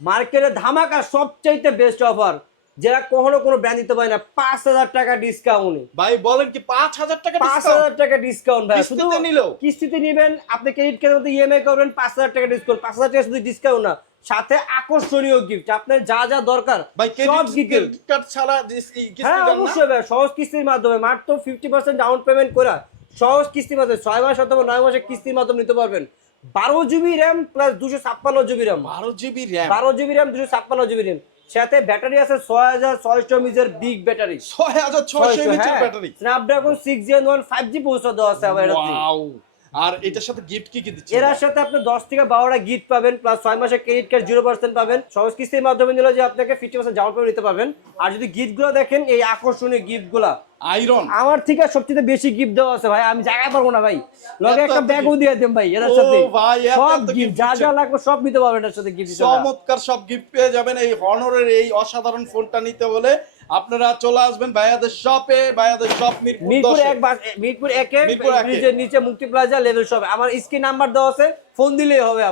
মার্কেটে ধামাকা সবচাইতে বেস্ট অফার কখনো কোনো ব্র্যান্ড দিতে পারে না পাঁচ হাজার টাকা ডিসকাউন্ট ভাই বলেন কি পাঁচ হাজার টাকা পাঁচ হাজার টাকা ডিসকাউন্ট ভাই শুধু নিলেও? কিস্তিতে নিবেন আপনি ক্রেডিট কার্ডের মধ্যে ইএমআই করবেন পাঁচ হাজার টাকা ডিসকাউন্ট পাঁচ হাজার টাকা শুধু ডিসকাউন্ট না সাথে আকর্ষণীয় গিফট আপনার যা যা দরকার ভাই সব গিফট কার্ড ছাড়া হ্যাঁ অবশ্যই ভাই সহজ কিস্তির মাধ্যমে মাত্র ফিফটি পার্সেন্ট ডাউন পেমেন্ট করে সহজ কিস্তির মাধ্যমে ছয় মাস অথবা নয় মাসের কিস্তির মাধ্যমে নিতে পারবেন। বারো জিবি র্যাম প্লাস দুশো ছাপ্পান্ন জিবি র্যাম। বারো জিবি র্যাম? বারো জিবি র্যাম দুশো ছাপ্পান্ন জিবি র্যাম। সাথে ব্যাটারি আছে ছয় হাজার ছয়শো মিজের বিগ ব্যাটারি ছয় হাজার ছয়শো battery Snapdragon six gen one five G পৌঁছা দেওয়া আছে আবার আর এটার সাথে গিফট কি কি দিচ্ছে এর সাথে আপনি দশ থেকে বারোটা গিফট পাবেন প্লাস ছয় মাসের ক্রেডিট কার্ড জিরো পার্সেন্ট পাবেন। সহজ কিস্তির মাধ্যমে নিলে যে আপনাকে ফিফটি পার্সেন্ট জামা পেমেন্ট নিতে পারবেন। আর যদি গিফটগুলো দেখেন এই আকর্ষণীয় গিফটগুলা আয়রন আমার থেকে সবচেয়ে বেশি গিফট দেওয়া আছে ভাই আমি জায়গা পারব না ভাই। লগে একটা ব্যাগও দিয়ে দেন ভাই এর ও সাথে ভাই, সব গিফট যা যা লাগবে সব নিতে পারবেন এর সাথে গিফট চমৎকার সব গিফট পেয়ে যাবেন এই হনরের এই অসাধারণ ফোনটা নিতে হলে। আপনারা চলে আসবেন ভাইয়াদের শপে ভাইয়াদের শপ মিরপুর মিরপুর একে মিরপুর একে। নিচে মুক্তি প্লাজা লেভেল শপ আমার স্ক্রিন নাম্বার দেওয়া আছে ফোন দিলেই হবে